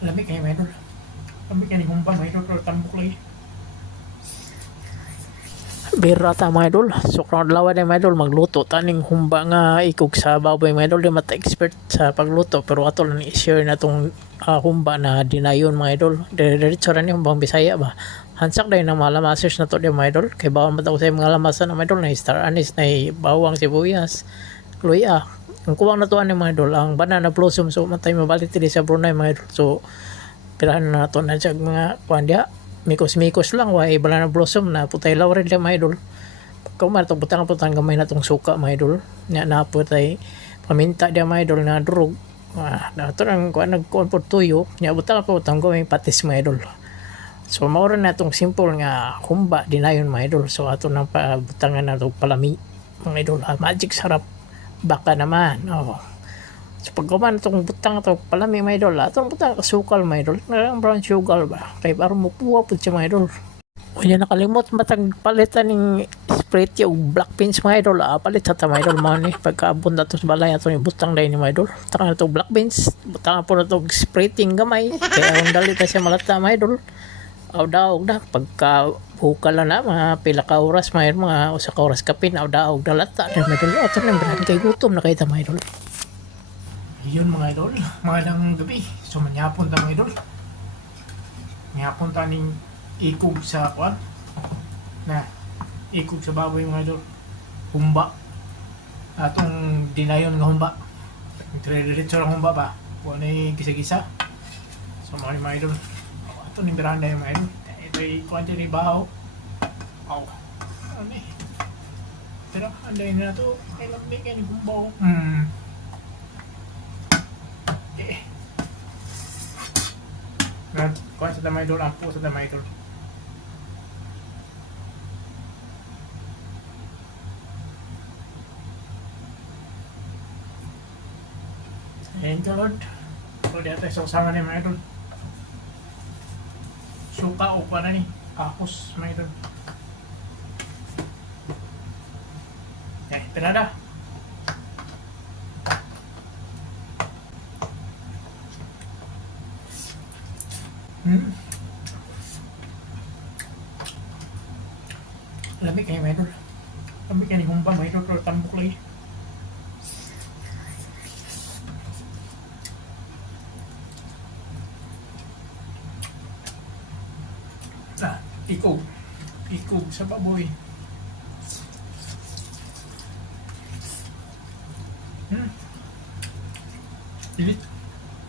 Lamig kayo, mga idol. Lamig kayo ni Humba, mga idol. Pero tambok lagi. Bira ta mga idol. So karon lawan ni mga idol magluto taning humba nga ikog sa baboy mga idol. Di mata expert sa pagluto pero ato lang i-share na tong humba na dinayon mga idol. Diretso ra ni humbang Bisaya ba. Hansak dahil ng mga lamasers na to di mga idol. Kay bawal man sa mga lamasan na mga idol na star anise na bawang sibuyas. Luya. Ang kuwang na to ni mga idol ang banana blossom so matay mabalik dili sa Brunei mga idol. So pirahan na to na siya mga kuan dia mikos-mikos lang way banana blossom na putay laurel lang mga idol pagkaumar itong butang gamay na itong suka mga idol na putay paminta dia mga idol na durog na ito lang nagkuhan po tuyo niya butang gamay patis mga idol so maura na itong simple nga humba dinayon mga idol so ato nang butangan na itong palami mga idol magic sarap baka naman so pagkaman itong butang ito palami mga idol itong butang kasukal mga idol na brown sugar ba kaya parang mupuwa po siya mga idol kaya nakalimot matag palitan ng Sprite yung black beans mga idol palit sa mga idol mga ni pagkaabot na ito sa balay ito yung butang dahil ni mga idol butang na ito black beans butang po na ito Sprite yung gamay kaya ang dalit na siya malata mga idol daog na pagka bukal na mga pila ka oras mga usa ka oras kapin daog na lata na mga idol ito na brand kay gutom na kayo mga idol. Yun mga idol, magandang gabi. So manyapon ta mga idol. Manyapon ta ning ikog sa kwan. Na ikog sa baboy mga idol. Humba. Atong dinayon nga humba. Diretso lang humba pa. Kuha na gisa-gisa. So mga idol. Ato ning beranda yung mga idol. Ito ay kuwan din ibahaw. Ano eh. Pero anday na to. Kailan din kayo ni humbaw. Kuhan sa damay idol, ampo sa damay idol. Thank you Lord. So di tayo sausangan ni mga idol. Suka o kuha na ni, akos mga idol. Pinada. Lamig kayo mga idol. Lamig kayo ni Humba mga idol. Pero tambok lagi. Ikog. Ikog sa baboy. Dilit